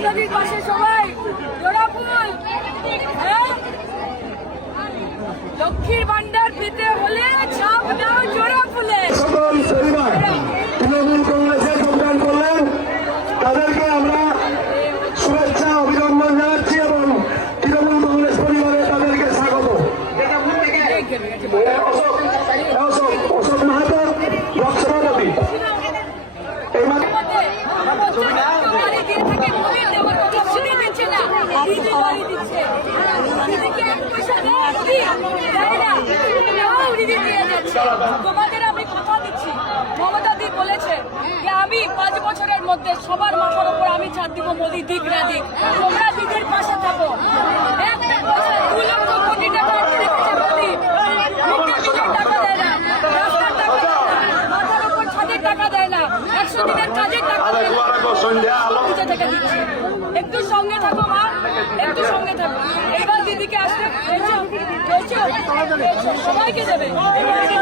মমতাদির পাশে সবাই জোড়া ফুল। হ্যাঁ, লক্ষ্মীর ভান্ডার পেতে হলে ছাপ দাও জোড়া ফুলে। সকল পরিবার তৃণমূল কংগ্রেসে যোগদান করলেন, তাদেরকে আমরা শুভেচ্ছা অভিনন্দন জানাচ্ছি এবং তৃণমূল কংগ্রেস পরিবারে তাদেরকে স্বাগত। অশোক মাহাতো ব্লক সভাপতি। তোমাদের আমি কথা দিচ্ছি, মমতাদি বলেছে যে আমি 5 বছরের মধ্যে সবার মাথার উপর আমি ছাড় দিব, মোদি দিক না দিক, তোমরা দিদির পাশে থাকো। একটা পয়সা 2 লক্ষ কোটি টাকা রেখেছে মোদি, টাকা দেয় না, রাস্তার টাকা দেয় না, মাথার উপর ছাদের টাকা দেয় না, 100 দিনের কাজের টাকা দেয় না। নিজে থেকে দিচ্ছি, একটু সঙ্গে থাকো মা, একটু সঙ্গে থাকো। এবার দিদিকে আসতে সবাইকে দেবে।